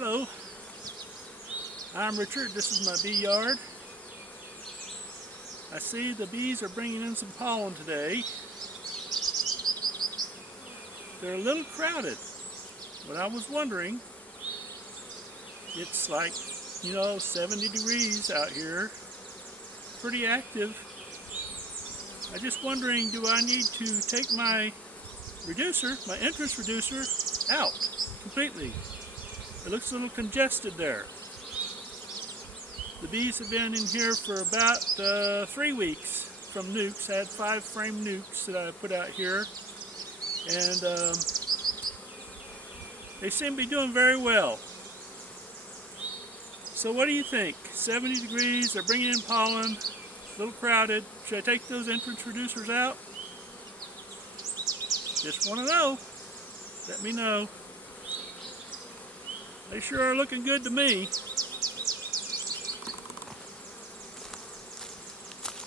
Hello, I'm Richard. This is my bee yard. I see the bees are bringing in some pollen today. They're a little crowded. But I was wondering, it's like, 70 degrees out here. Pretty active. I'm just wondering, do I need to take my reducer, my entrance reducer, out completely? It looks a little congested there. The bees have been in here for about 3 weeks from nucs. I had 5 frame nucs that I put out here, and they seem to be doing very well. So what do you think? 70 degrees, they're bringing in pollen, a little crowded. Should I take those entrance reducers out? Just want to know. Let me know. They sure are looking good to me.